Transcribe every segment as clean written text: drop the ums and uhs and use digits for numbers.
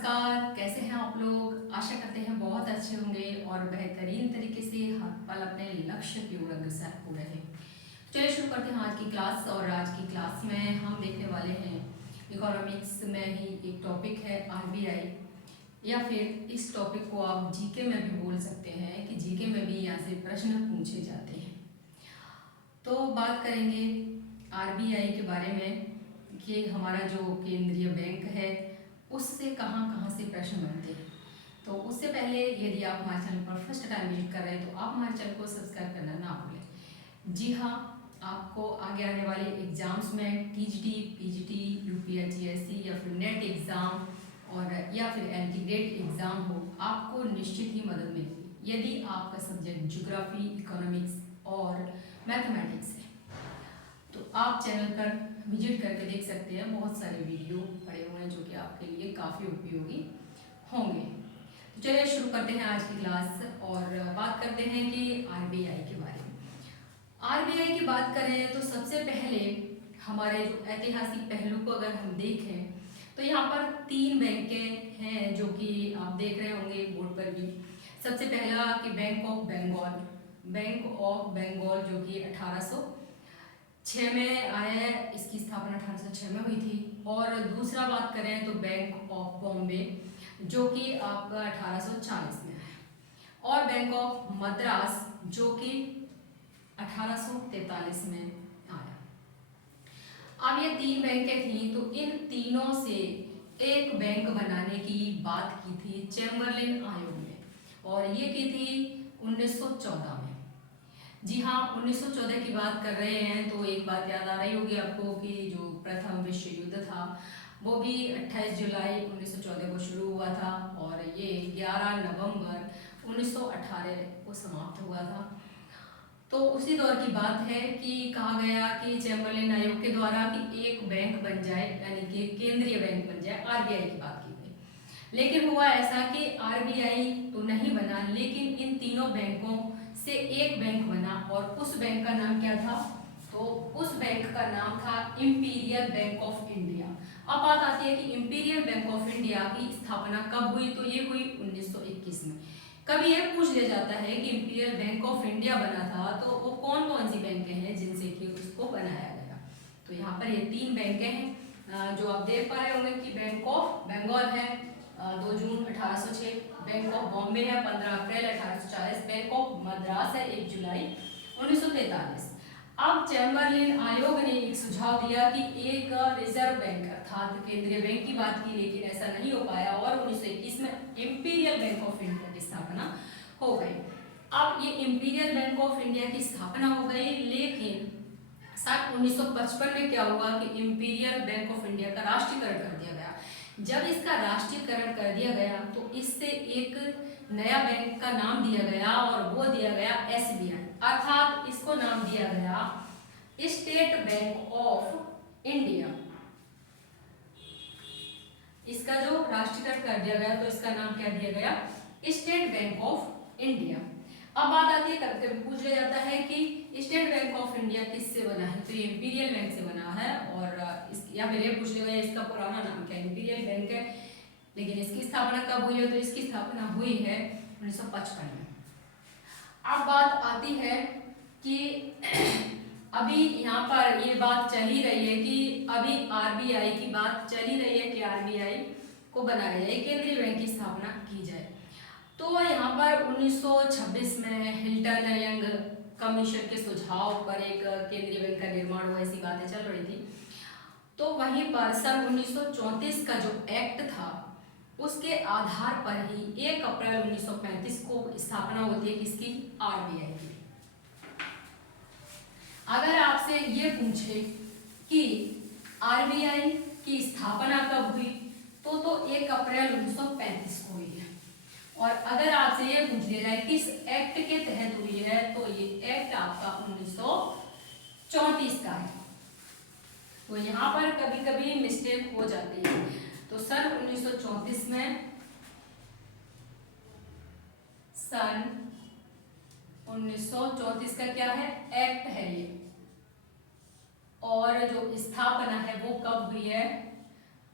नमस्कार, कैसे हैं आप लोग। आशा करते हैं बहुत अच्छे होंगे और बेहतरीन तरीके से हर पल अपने लक्ष्य की ओर अग्रसर हो रहे हैं। चलिए शुरू करते हैं आज की क्लास। और आज की क्लास में हम देखने वाले हैं इकोनॉमिक्स में ही एक टॉपिक है आरबीआई, या फिर इस टॉपिक को आप जीके में भी बोल सकते हैं कि जीके में भी यहाँ से प्रश्न पूछे जाते हैं। तो बात करेंगे आरबीआई के बारे में कि हमारा जो केंद्रीय बैंक है उससे कहाँ कहाँ से प्रश्न बनते हैं। तो उससे पहले यदि आप हमारे चैनल पर फर्स्ट टाइम विजिट कर रहे हैं तो आप हमारे चैनल को सब्सक्राइब करना ना भूलें। जी हाँ, आपको आगे आने वाले एग्जाम्स में टीजीटी, पीजीटी, यूपीएससी या फिर नेट एग्ज़ाम और या फिर एंटीग्रेड एग्ज़ाम हो, आपको निश्चित ही मदद मिलेगी यदि आपका सब्जेक्ट ज्योग्राफी, इकोनॉमिक्स और मैथमेटिक्स है। तो आप चैनल पर विजिट करके देख सकते हैं, बहुत सारे वीडियो पड़े हुए हैं जो कि आपके लिए काफ़ी उपयोगी होंगे। तो चलिए शुरू करते हैं आज की क्लास और बात करते हैं कि आरबीआई के बारे में। आरबीआई की बात करें तो सबसे पहले हमारे जो ऐतिहासिक पहलू को अगर हम देखें तो यहाँ पर 3 बैंकें हैं जो कि आप देख रहे होंगे बोर्ड पर भी। सबसे पहला कि बैंक ऑफ बंगाल जो कि 1806 में आया है, इसकी स्थापना 1806 में हुई थी। और दूसरा बात करें तो बैंक ऑफ बॉम्बे जो कि आपका 1840 में है, और बैंक ऑफ मद्रास जो कि 1843 में आया। अब ये 3 बैंकें थी, तो इन तीनों से एक बैंक बनाने की बात की थी चैम्बरलिन आयोग ने, और ये की थी 1914 में। जी हाँ, 1914 की बात कर रहे हैं तो एक बात याद आ रही होगी आपको कि जो प्रथम विश्व युद्ध था वो भी 28 जुलाई 1914 को शुरू हुआ था और ये 11 नवंबर 1918 को समाप्त हुआ था। तो उसी दौर की बात है कि कहा गया कि चैम्बरलिन आयोग के द्वारा कि एक बैंक बन जाए, यानी कि केंद्रीय बैंक बन जाए, आरबीआई की बात की गई। लेकिन हुआ ऐसा कि आरबीआई तो नहीं बना, लेकिन इन तीनों बैंकों से एक बैंक बना, और उस बैंक का नाम क्या था? तो उस बैंक का नाम था इंपीरियल बैंक ऑफ इंडिया। अब बात आती है कि इंपीरियल बैंक ऑफ इंडिया की स्थापना कब हुई? तो ये हुई 1921 में। कभी ये पूछ लिया जाता है कि इंपीरियल बैंक ऑफ इंडिया बना था तो वो कौन कौन सी बैंकें हैं जिनसे कि उसको बनाया गया। तो यहाँ पर ये 3 बैंकें हैं जो आप देख पा रहे होंगे कि बैंक ऑफ बंगाल है 2 जून 1806, बैंक ऑफ बॉम्बे है 15 अप्रैल 1840, बैंक ऑफ मद्रास है 1 जुलाई 1943। अब चैम्बरलिन आयोग ने एक सुझाव दिया कि एक रिजर्व बैंक अर्थात केंद्रीय बैंक की बात की, लेकिन ऐसा नहीं हो पाया और 1921 में इंपीरियल बैंक ऑफ इंडिया की स्थापना हो गई। अब ये इंपीरियल बैंक ऑफ इंडिया की स्थापना हो गई, लेकिन साल 1955 में क्या हुआ कि इंपीरियल बैंक ऑफ इंडिया का राष्ट्रीयकरण कर दिया गया। जब इसका राष्ट्रीयकरण कर दिया गया तो इससे एक नया बैंक का नाम दिया गया और वो दिया गया एसबीआई, अर्थात इसको नाम दिया गया स्टेट बैंक ऑफ इंडिया। इसका जो राष्ट्रीयकरण कर दिया गया तो इसका नाम क्या दिया गया? State bank of India. अब बात आती है, कभी कभी पूछ लिया जाता है कि स्टेट बैंक ऑफ इंडिया किससे बना है? तो ये इंपीरियल बैंक से बना है, और या फिर ये पूछ लिया गया इसका पुराना नाम क्या है? इंपीरियल बैंक है, लेकिन इसकी स्थापना कब हुई है? तो इसकी स्थापना हुई है 1955 में। अब बात आती है कि अभी यहाँ पर ये बात चल ही रही है कि अभी आरबीआई की बात चल ही रही है कि आरबीआई को बनाया जाए, केंद्रीय बैंक की स्थापना की जाए। तो यहाँ पर 1926 में हिल्टन यंग कमीशन के सुझाव पर एक केंद्रीय बैंक का निर्माण हुआ, ऐसी बातें चल रही थी। तो वहीं पर सन 1934 का जो एक्ट था उसके आधार पर ही 1 अप्रैल 1935 को स्थापना होती है किसकी? आरबीआई की। अगर आपसे ये पूछे कि आरबीआई की स्थापना कब हुई तो 1 अप्रैल 1935 को हुई है। और अगर आपसे ये पूछ लिया जाए किस एक्ट के तहत हुई है तो ये एक्ट आपका 1934 का है। तो यहाँ पर कभी कभी मिस्टेक हो जाती है। तो सन 1934 में, सन 1934 का क्या है? एक्ट है ये, और जो स्थापना है वो कब हुई है?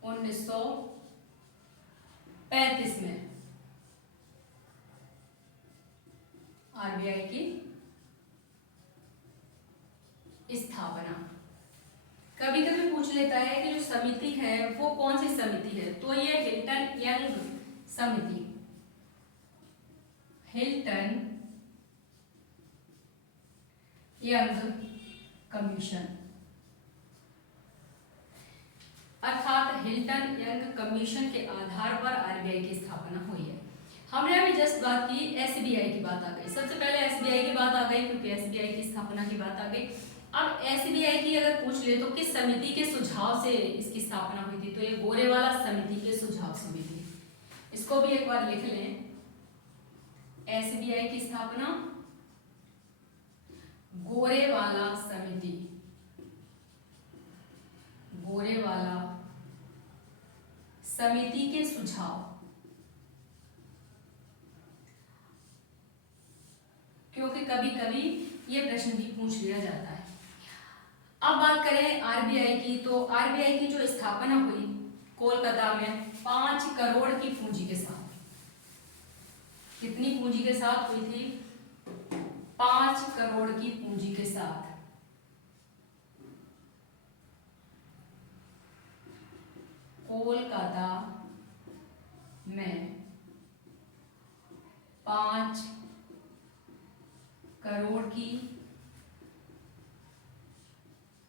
1935 1935 में आरबीआई की स्थापना। कभी कभी पूछ लेता है कि जो समिति है वो कौन सी समिति है, तो ये हिल्टन यंग समिति, हिल्टन यंग कमीशन, अर्थात हिल्टन यंग कमीशन के आधार पर आरबीआई की स्थापना हुई है। हमने अभी जस्ट बात की एसबीआई की बात आ गई, सबसे पहले एसबीआई की बात आ गई क्योंकि एसबीआई की स्थापना की बात आ गई। अब एसबीआई की अगर पूछ ले तो किस समिति के सुझाव से इसकी स्थापना हुई थी, तो ये गोरेवाला समिति के सुझाव से हुई थी। इसको भी एक बार लिख लें, एसबीआई की स्थापना गोरेवाला समिति, गोरेवाला समिति के सुझाव। क्योंकि कभी कभी ये प्रश्न भी पूछ लिया जाता है। अब बात करें आरबीआई की, तो आरबीआई की जो स्थापना हुई कोलकाता में 5 करोड़ की पूंजी के साथ। कितनी पूंजी के साथ हुई थी? 5 करोड़ की पूंजी के साथ। कोलकाता में 5 करोड़ की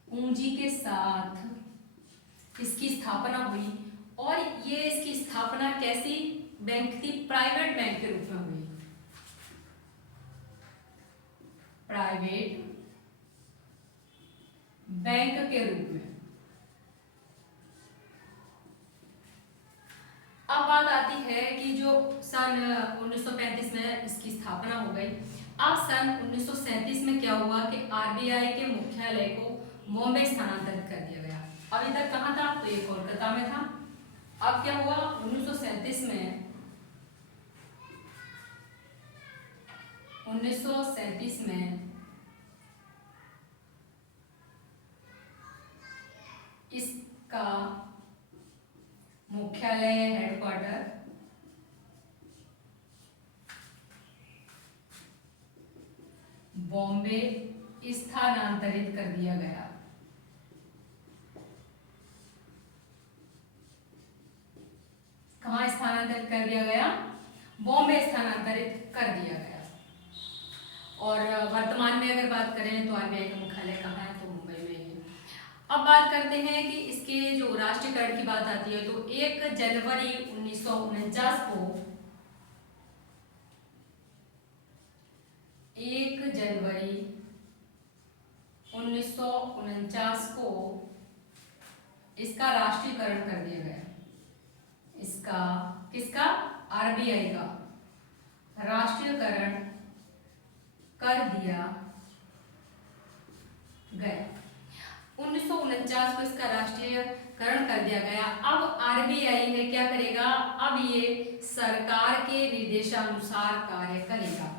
पूंजी के साथ इसकी स्थापना हुई। और ये इसकी स्थापना कैसी बैंक थी? प्राइवेट बैंक के रूप में हुई, प्राइवेट बैंक के रूप में। अब बात आती है कि जो सन 1935 में इसकी स्थापना हो गई। अब सन 1937 में क्या हुआ कि आरबीआई के मुख्यालय को बॉम्बे स्थानांतरित कर दिया गया। अभी तक कहाँ था? तो ये कोलकाता में था। अब क्या हुआ? 1937 में इसका मुख्यालय, हेडक्वार्टर बॉम्बे स्थानांतरित कर दिया गया। कहाँ स्थानांतरित कर दिया गया? बॉम्बे स्थानांतरित कर दिया गया। और वर्तमान में अगर बात करें तो आरबीआई का मुख्यालय कहाँ है? तो मुंबई में ही। अब बात करते हैं कि इसके जो राष्ट्रीयकरण की बात आती है, तो 1 जनवरी 1949 को 1 जनवरी 1949 को इसका राष्ट्रीयकरण कर दिया गया। इसका किसका? आरबीआई का राष्ट्रीयकरण कर दिया गया। 1949 को इसका राष्ट्रीयकरण कर दिया गया। अब आरबीआई है क्या करेगा? अब ये सरकार के निर्देशानुसार कार्य करेगा।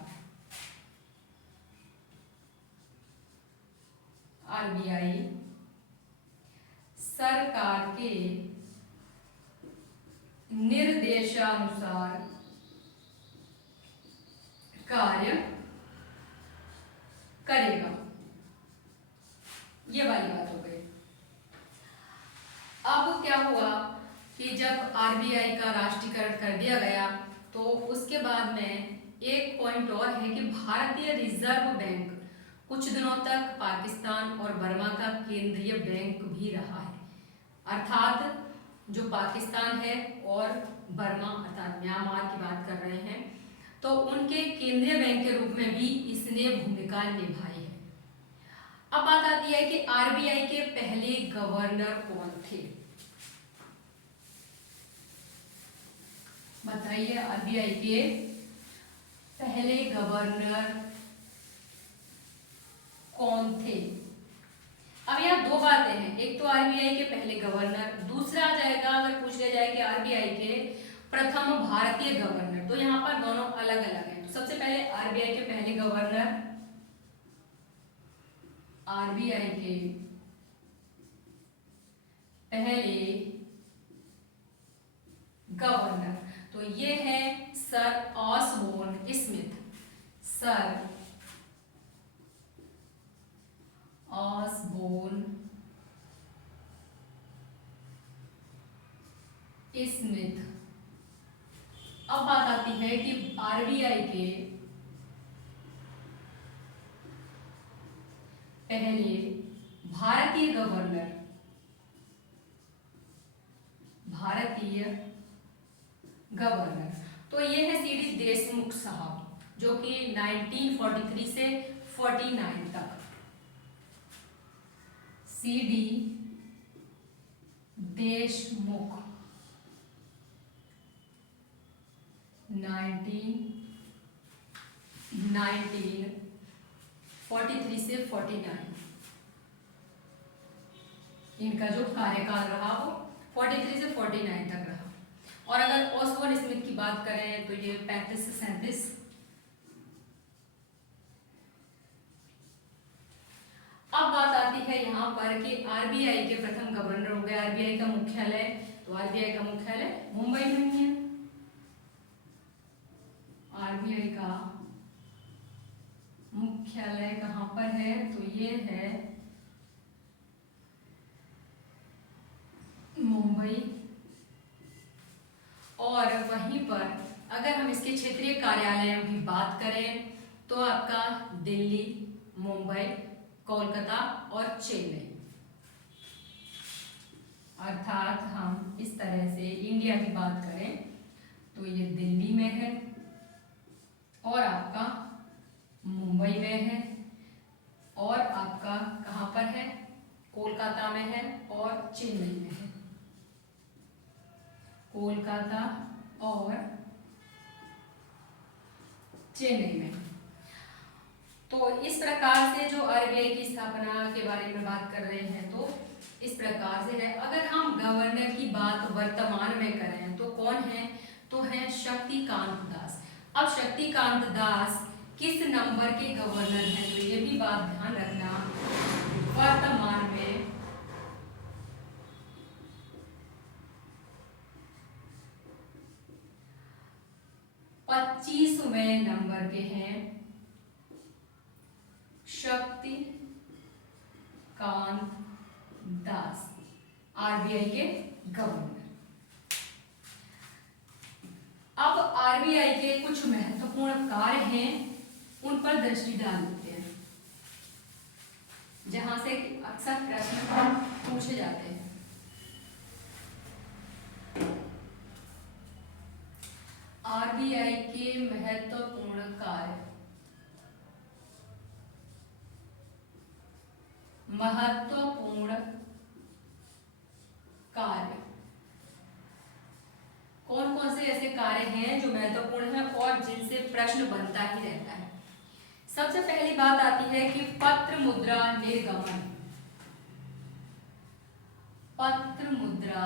आरबीआई सरकार के निर्देशानुसार कार्य करेगा। ये वाली बात हो गई। अब क्या हुआ कि जब आरबीआई का राष्ट्रीयकरण कर दिया गया तो उसके बाद में एक पॉइंट और है कि भारतीय रिजर्व बैंक कुछ दिनों तक पाकिस्तान और बर्मा का केंद्रीय बैंक भी रहा है। अर्थात जो पाकिस्तान है और बर्मा अर्थात म्यांमार की बात कर रहे हैं, तो उनके केंद्रीय बैंक के रूप में भी इसने भूमिका निभाई है। अब बात आती है कि आरबीआई के पहले गवर्नर कौन थे? बताइए, आरबीआई के पहले गवर्नर कौन थे? अब यहाँ 2 बातें हैं, एक तो आरबीआई के पहले गवर्नर, दूसरा आ जाएगा अगर पूछ लिया जाए कि आरबीआई के प्रथम भारतीय गवर्नर, तो यहाँ पर दोनों अलग अलग हैं। तो सबसे पहले आरबीआई के पहले गवर्नर, आरबीआई के पहले गवर्नर, तो ये है sir Osborne Smith. Sir Osborne Smith. अब बात आती है कि आरबीआई के पहले भारतीय गवर्नर, तो ये है सीडी देशमुख साहब, जो कि 1943 से 49 तक। सीडी देशमुख 1943 से 49, इनका जो कार्यकाल रहा वो 43 से 49 तक रहा। और अगर ऑसबोर्न स्मिथ की बात करें तो ये 35 से 37। अब बात आती है यहाँ पर कि आरबीआई के प्रथम गवर्नर हो गए। आरबीआई का मुख्यालय, तो आरबीआई का मुख्यालय मुंबई में ही है। आरबीआई का मुख्यालय कहाँ पर है, तो ये है मुंबई। और वहीं पर अगर हम इसके क्षेत्रीय कार्यालयों की बात करें तो आपका दिल्ली, मुंबई, कोलकाता और चेन्नई। अर्थात हम इस तरह से इंडिया की बात करें तो ये दिल्ली में है और आपका मुंबई में है और आपका कहाँ पर है, कोलकाता में है और चेन्नई में है। कोलकाता और चेन्नई में। तो इस प्रकार से जो आरबीआई की स्थापना के बारे में बात कर रहे हैं तो इस प्रकार से है। अगर हम गवर्नर की बात वर्तमान में करें तो कौन है, तो है शक्तिकांत दास। अब शक्तिकांत दास किस नंबर के गवर्नर हैं, तो ये भी बात ध्यान रखना। वर्तमान में 25वें नंबर के हैं शक्तिकांत दास, आरबीआई के गवर्नर। अब आरबीआई के कुछ महत्वपूर्ण कार्य हैं, उन पर दृष्टि डाल देते हैं, जहां से अक्सर प्रश्न पूछे जाते हैं। आरबीआई के महत्वपूर्ण कार्य, कौन कौन से ऐसे कार्य हैं जो महत्वपूर्ण हैं और जिनसे प्रश्न बनता ही रहता है। सबसे पहली बात आती है कि पत्र मुद्रा निर्गमन। पत्र मुद्रा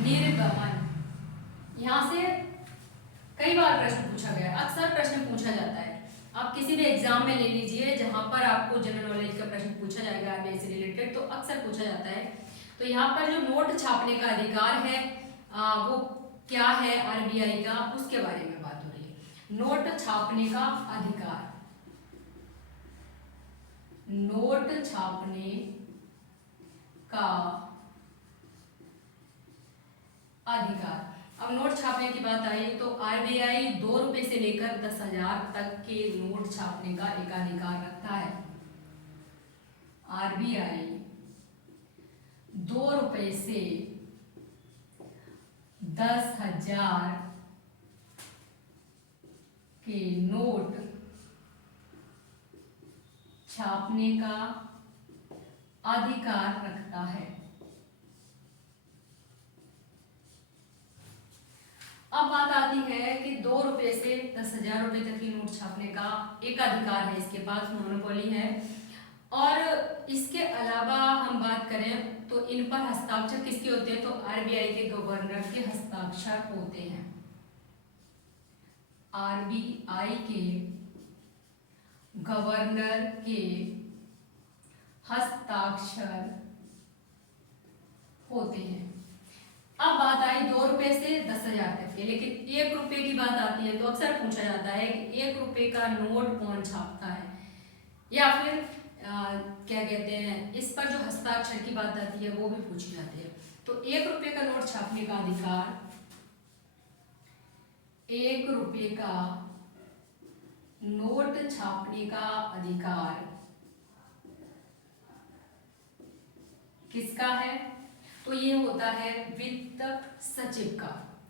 निर्गमन, यहां से कई बार प्रश्न पूछा गया, अक्सर प्रश्न पूछा जाता है। आप किसी भी एग्जाम में ले लीजिए जहां पर आपको जनरल नॉलेज का प्रश्न पूछा जाएगा आरबीआई से रिलेटेड, तो अक्सर पूछा जाता है। तो यहाँ पर जो नोट छापने का अधिकार है वो क्या है आरबीआई का, उसके बारे में बात हो रही है। नोट छापने का अधिकार, नोट छापने का अधिकार। अब नोट छापने की बात आई तो आरबीआई 2 रुपए से लेकर 10,000 तक के नोट छापने का एकाधिकार रखता है। आरबीआई 2 रुपए से 10,000 के नोट छापने का अधिकार रखता है। अब बात आती है कि 2 रुपए से 10,000 रुपए तक की नोट छापने का एक अधिकार है, इसके पास मोनोपोली है। और इसके अलावा हम बात करें तो इन पर हस्ताक्षर किसके होते हैं, तो आरबीआई के गवर्नर के हस्ताक्षर होते हैं। आरबीआई के गवर्नर के हस्ताक्षर होते हैं। अब बात आई 2 रुपए से 10,000 तक की, लेकिन 1 रुपए की बात आती है तो अक्सर पूछा जाता है कि 1 रुपए का नोट कौन छापता है, या फिर क्या कहते हैं, इस पर जो हस्ताक्षर की बात आती है वो भी पूछी जाती है। तो 1 रुपए का नोट छापने का अधिकार, 1 रुपए का नोट छापने का अधिकार किसका है? तो ये होता है वित्त सचिव का।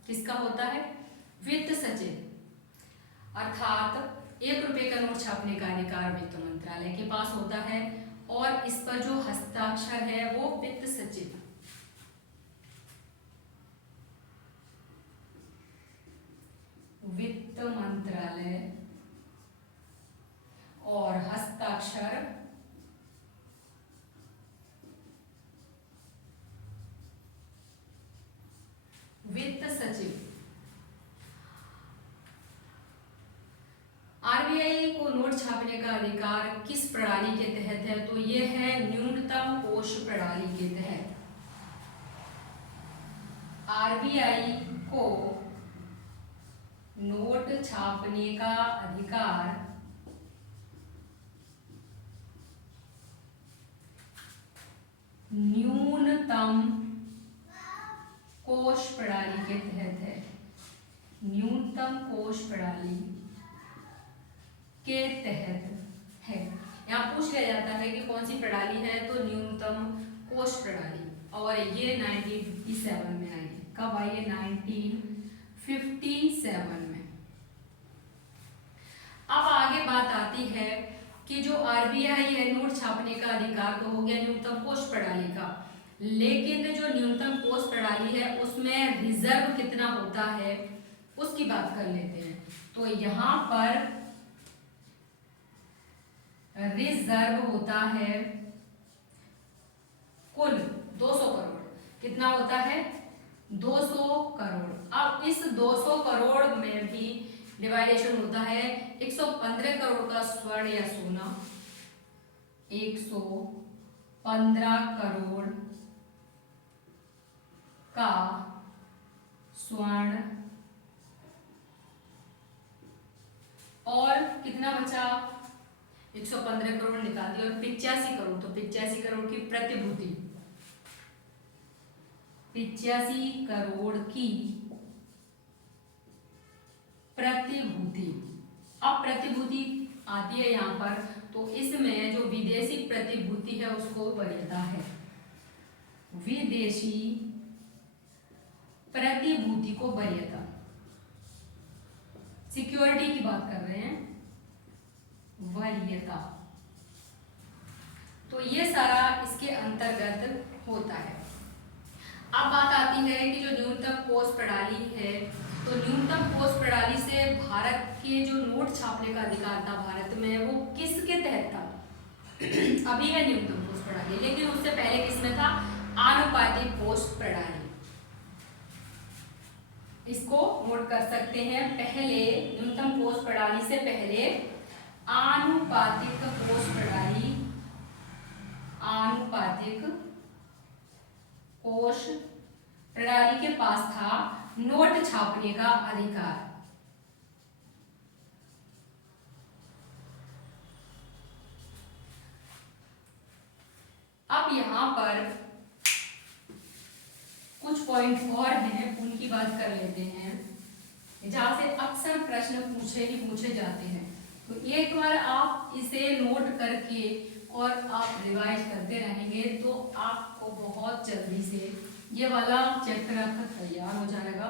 किसका होता है? वित्त सचिव। अर्थात 1 रुपए का नोट छापने का अधिकार वित्त मंत्रालय के पास होता है और इस पर जो हस्ताक्षर है वो वित्त सचिव, वित्त मंत्रालय, और हस्ताक्षर वित्त सचिव। आरबीआई को नोट छापने का अधिकार किस प्रणाली के तहत है? तो ये है न्यूनतम कोष प्रणाली के तहत। आरबीआई को नोट छापने का अधिकार न्यूनतम कोष प्रणाली के तहत है। न्यूनतम कोष प्रणाली के तहत है। यहाँ पूछ लिया जाता है कि कौन सी प्रणाली है, तो न्यूनतम कोष प्रणाली, और ये 1957 में आई। कब आई है? 1957 में। अब आगे बात आती है कि जो आरबीआई है, नोट छापने का अधिकार तो हो गया न्यूनतम कोष प्रणाली का, लेकिन जो न्यूनतम कोष प्रणाली है उसमें रिजर्व कितना होता है उसकी बात कर लेते हैं। तो यहाँ पर रिजर्व होता है कुल 200 करोड़। कितना होता है? 200 करोड़। अब इस 200 करोड़ में भी डिवाइडेशन होता है 115 करोड़ का स्वर्ण या सोना, 115 करोड़ का स्वर्ण, और कितना बचा? 115 करोड़ निकाल दिया, और 85 करोड़, तो 85 करोड़ की प्रतिभूति, 85 करोड़ की प्रतिभूति। अब प्रतिभूति आती है यहाँ पर, तो इसमें जो विदेशी प्रतिभूति है उसको वरीयता है। विदेशी प्रतिभूति को वरीयता, सिक्योरिटी की बात कर रहे हैं, वरीयता। तो ये सारा इसके अंतर्गत होता है। अब बात आती है कि जो न्यूनतम कोष प्रणाली है, तो न्यूनतम कोष प्रणाली से भारत के जो नोट छापने का अधिकार था भारत में, वो किसके तहत था? अभी है न्यूनतम कोष प्रणाली, लेकिन उससे पहले किसमें था? आनुपातिक कोष प्रणाली। इसको नोट कर सकते हैं। पहले न्यूनतम कोष प्रणाली से पहले आनुपातिक कोष प्रणाली, आनुपातिक कोष प्रणाली के पास था नोट छापने का अधिकार। अब यहां पर कुछ पॉइंट और हैं, उनकी बात कर लेते हैं, जहां से अक्सर प्रश्न पूछे जाते हैं। तो एक बार आप इसे नोट करके और आप रिवाइज करते रहेंगे तो आपको बहुत जल्दी से ये वाला चैप्टर आपका तैयार हो जाएगा।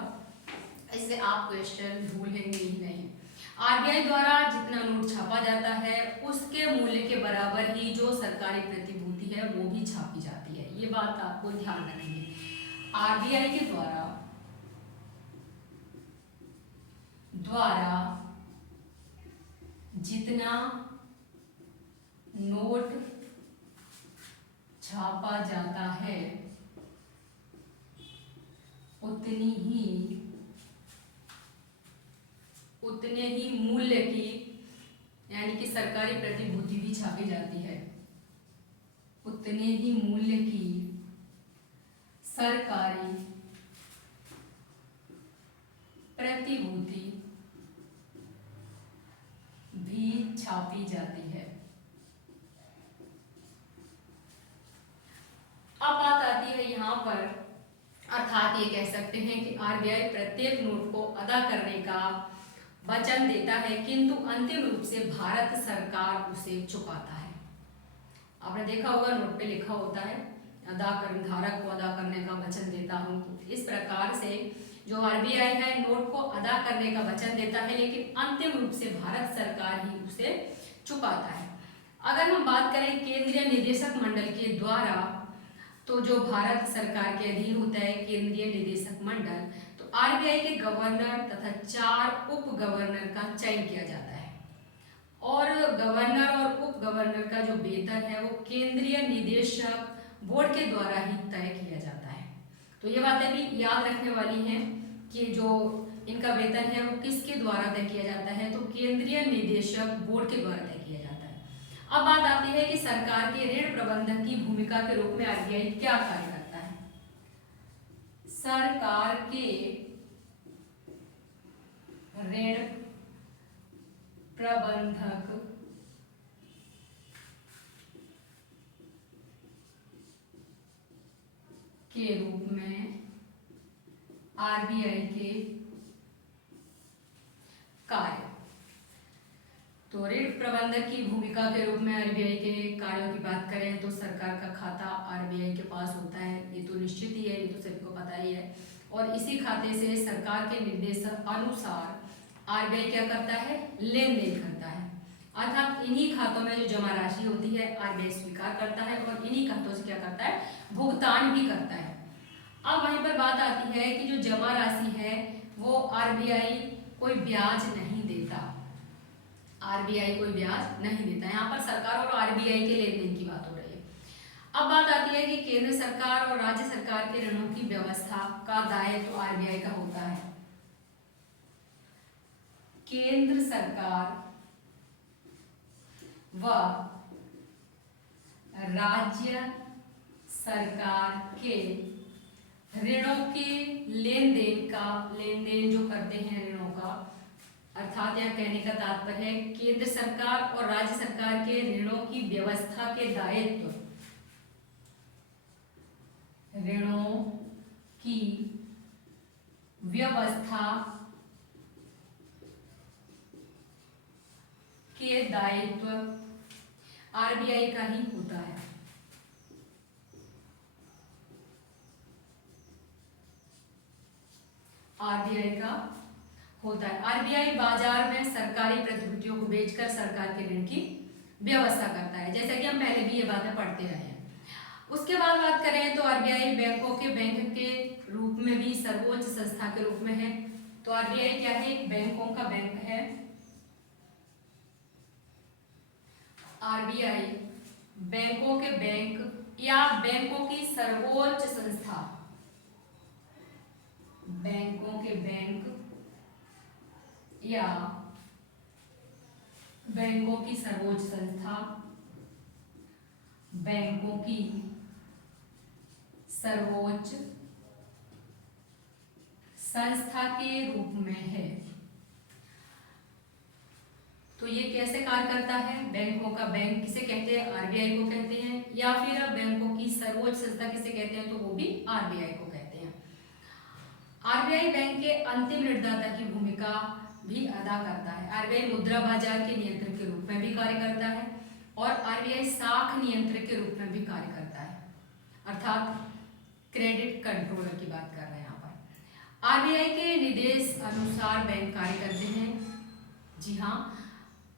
इससे आप क्वेश्चन भूलेंगे ही नहीं। आरबीआई द्वारा जितना नोट छापा जाता है उसके मूल्य के बराबर ही जो सरकारी प्रतिभूति है वो भी छापी जाती है। ये बात आपको ध्यान रखनी है। आरबीआई के द्वारा जितना नोट छापा जाता है उतने ही मूल्य की, यानी कि सरकारी प्रतिभूति भी छापी जाती है, उतने ही मूल्य की सरकारी छापी जाती है। अब बात आती है यहाँ पर, अर्थात ये कह सकते हैं कि आरबीआई प्रत्येक नोट को अदा करने का वचन देता है, किंतु अंतिम रूप से भारत सरकार उसे चुकाता है। आपने देखा होगा नोट पे लिखा होता है धारक को अदा करने का वचन देता हूँ। इस प्रकार से जो आरबीआई है नोट को अदा करने का वचन देता है, लेकिन अंतिम रूप से भारत सरकार ही उसे चुकाता है। अगर हम बात करें केंद्रीय निदेशक मंडल के द्वारा, तो जो भारत सरकार के अधीन होता है केंद्रीय निदेशक मंडल, तो आरबीआई के गवर्नर तथा 4 उप गवर्नर का चयन किया जाता है, और गवर्नर और उप गवर्नर का जो वेतन है वो केंद्रीय निदेशक बोर्ड के द्वारा ही तय किया जाता है। तो ये बातें भी याद रखने वाली हैं कि जो इनका वेतन है वो किसके द्वारा तय किया जाता है, तो केंद्रीय निदेशक बोर्ड के द्वारा तय किया जाता है। अब बात आती है कि सरकार के ऋण प्रबंधन की भूमिका के रूप में आरबीआई क्या कार्य करता है। सरकार के ऋण प्रबंधक के रूप में आरबीआई के कार्य, तो ऋण प्रबंधक की भूमिका के रूप में आरबीआई के कार्यों की बात करें तो सरकार का खाता आरबीआई के पास होता है, ये तो निश्चित ही है, ये तो सबको पता ही है। और इसी खाते से सरकार के निर्देश अनुसार आरबीआई क्या करता है, लेन देन करता है, अर्थात इन्हीं खातों में जो जमा राशि होती है आरबीआई स्वीकार करता है और इन्हीं खातों से क्या करता है, भुगतान भी करता है। अब वहीं पर बात आती है कि जो जमा राशि है वो आरबीआई कोई ब्याज नहीं देता, आरबीआई कोई ब्याज नहीं देता। यहाँ पर सरकार और आरबीआई के लेन देन की बात हो रही है। अब बात आती है कि केंद्र सरकार और राज्य सरकार के ऋणों की व्यवस्था का दायित्व तो आरबीआई का होता है। केंद्र सरकार व राज्य सरकार के ऋणों के लेन देन जो करते हैं ऋणों का, अर्थात यह कहने का तात्पर्य है केंद्र सरकार और राज्य सरकार के ऋणों की व्यवस्था के दायित्व, ऋणों की व्यवस्था के दायित्व आरबीआई का ही होता है। आरबीआई का होता है। आरबीआई बाजार में सरकारी प्रतिभूतियों को बेचकर सरकार के ऋण की व्यवस्था करता है, जैसा कि हम पहले भी ये बातें पढ़ते रहे हैं। उसके बाद बात करें तो आरबीआई बैंकों के बैंक के रूप में भी सर्वोच्च संस्था के रूप में है। तो आरबीआई क्या है, एक बैंकों का बैंक है। आरबीआई बैंकों के बैंक या बैंकों की सर्वोच्च संस्था, बैंकों के बैंक या बैंकों की सर्वोच्च संस्था, बैंकों की सर्वोच्च संस्था के रूप में है। तो ये कैसे कार्य करता है, बैंकों का बैंक किसे कहते हैं, आरबीआई को कहते हैं, या फिर बैंकों की सर्वोच्च संस्था किसे कहते हैं, तो वो भी आरबीआई को कहते हैं। आरबीआई बैंक के अंतिम ऋणदाता की भूमिका भी अदा करता है। आरबीआई मुद्रा बाजार के नियंत्रक के रूप में भी कार्य करता है और आरबीआई साख नियंत्रक के रूप में भी कार्य करता है, अर्थात क्रेडिट कंट्रोलर की बात कर रहे हैं यहाँ पर। आरबीआई के निर्देश अनुसार बैंक कार्य करते हैं। जी हाँ,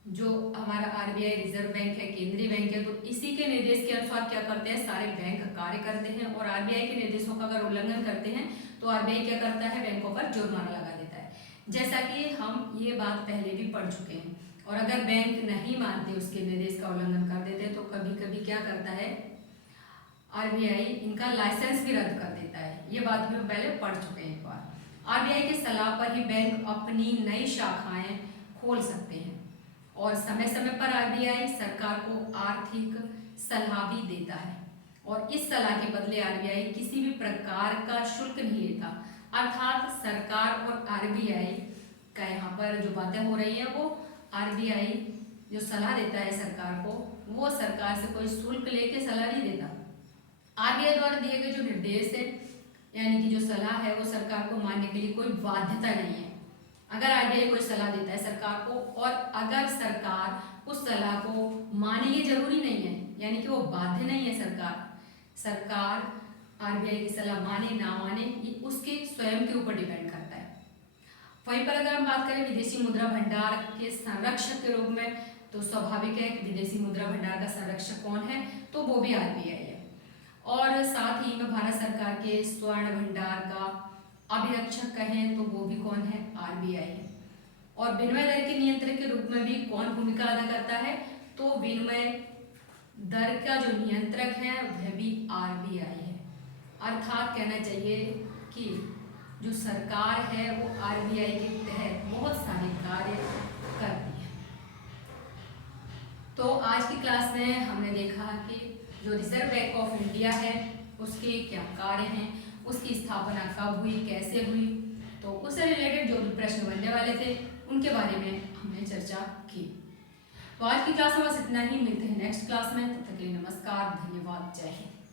जो हमारा आरबीआई रिजर्व बैंक है, केंद्रीय बैंक है, तो इसी के निर्देश के अनुसार क्या करते हैं, सारे बैंक कार्य करते हैं। और आरबीआई के निर्देशों का अगर उल्लंघन करते हैं तो आरबीआई क्या करता है, बैंकों पर जुर्माना लगा देता है, जैसा कि हम ये बात पहले भी पढ़ चुके हैं। और अगर बैंक नहीं मानते, उसके निर्देश का उल्लंघन कर देते हैं, तो कभी कभी क्या करता है आरबीआई, इनका लाइसेंस भी रद्द कर देता है। ये बात भी हम पहले पढ़ चुके हैं एक बार। आरबीआई के सलाह पर ही बैंक अपनी नई शाखाएं खोल सकते हैं और समय समय पर आरबीआई सरकार को आर्थिक सलाह भी देता है और इस सलाह के बदले आरबीआई किसी भी प्रकार का शुल्क नहीं लेता। अर्थात सरकार और आरबीआई का यहाँ पर जो बातें हो रही है वो आरबीआई जो सलाह देता है सरकार को, वो सरकार से कोई शुल्क लेके सलाह नहीं देता। आरबीआई द्वारा दिए गए जो निर्देश है यानी कि जो सलाह है वो सरकार को मानने के लिए कोई बाध्यता नहीं है। अगर आरबीआई कोई सलाह देता है सरकार को और अगर सरकार उस सलाह को माने, ये जरूरी नहीं है, यानी कि वो बाध्य नहीं है सरकार आरबीआई की सलाह माने ना माने ये उसके स्वयं के ऊपर डिपेंड करता है। वहीं पर अगर हम बात करें विदेशी मुद्रा भंडार के संरक्षक के रूप में, तो स्वाभाविक है कि विदेशी मुद्रा भंडार का संरक्षक कौन है, तो वो भी आरबीआई है। और साथ ही में भारत सरकार के स्वर्ण भंडार का अभिरक्षक कहें तो वो भी कौन है, आरबीआई है। और विनिमय दर के नियंत्रक के रूप में भी कौन भूमिका अदा करता है, तो विनिमय दर का जो नियंत्रक है वह भी आरबीआई है। अर्थात कहना चाहिए कि जो सरकार है वो आरबीआई के तहत बहुत सारे कार्य करती है। तो आज की क्लास में हमने देखा कि जो रिजर्व बैंक ऑफ इंडिया है उसके क्या कार्य हैं, उसकी स्थापना कब हुई, कैसे हुई, तो उससे रिलेटेड जो भी प्रश्न बनने वाले थे उनके बारे में हमने चर्चा की। तो आज की क्लास में बस इतना ही, मिलते हैं नेक्स्ट क्लास में, तब तक के लिए नमस्कार, धन्यवाद, जय हिंद।